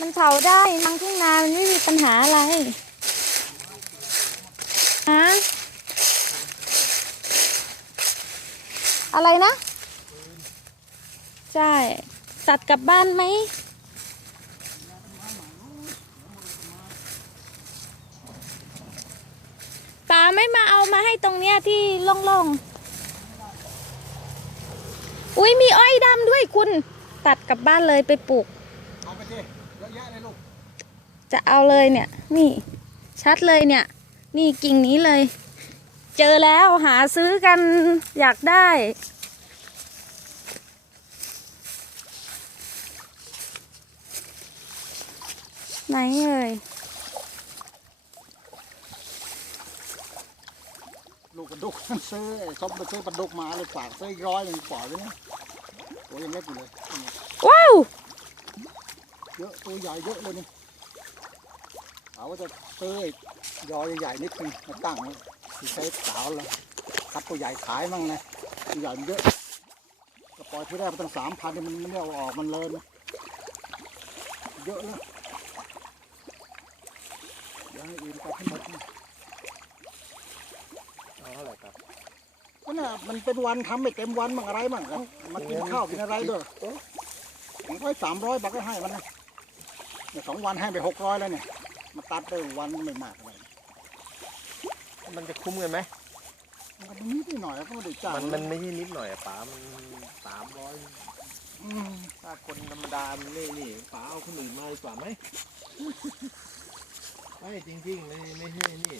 มันเผาได้มังทุ่งนามันไม่มีปัญหาอะไรฮะอะไรนะ ใช่ตัดกลับบ้านไหมป๋าไม่มาเอามาให้ตรงเนี้ยที่โล่งๆ อุ้ยมีอ้อยดำด้วยคุณ ตัดกลับบ้านเลยไปปลูก เอาไปสิเอะแยะเลยลูกจะเอาเลยเนี่ย นี่ชัดเลยเนี่ย นี่กิ่งนี้เลย เจอแล้วหาซื้อกันอยากได้ ไหนเอ่ยลูกกระดุกมันซื้อไอ้ส้มไปซื้อปลาดุกมาเลยฝากซื้ออีกร้อยหนึ่งปล่อยไว้เนี่ยตัวยังเล็กอยู่เลยว้าว เยอะตัวใหญ่เยอะเลยนี่เอาว่าจะซื้อไอ้ยอใหญ่ๆนิดนึงมาตั้งไว้ที่ใช้สาวเลยคัดตัวใหญ่ขายมั่งนะตัวใหญ่มันเยอะก็ปล่อยที่แรกมันตั้งสามพันมันไม่เอาออกมันเลยนะเยอะแล้วเดี๋ยวให้อื่นไปทั้งหมดนะเอาเท่าไหร่ครับก็น่ะมันเป็นวันทำไม่เต็มวันมั่งอะไรมั่งนะมากินข้าวกินอะไรด้วยผมก็สามร้อยบาทก็ให้มันนะ เนี่ยสองวันให้ไปหกร้อยแล้วเนี่ยมาตัดได้วันไม่มากเลยมันจะคุ้มกันไหมมันก็นิดหน่อยก็ไม่ได้จ้างมันมันไม่ใช่นิดหน่อยอะป๋ามันสามร้อยอืมถ้าคนธรรมดามันนี่นี่ป๋าเอาคนอื่นมาดีกว่าไหม ไม่จริงๆไม่ไม่ใช่นี่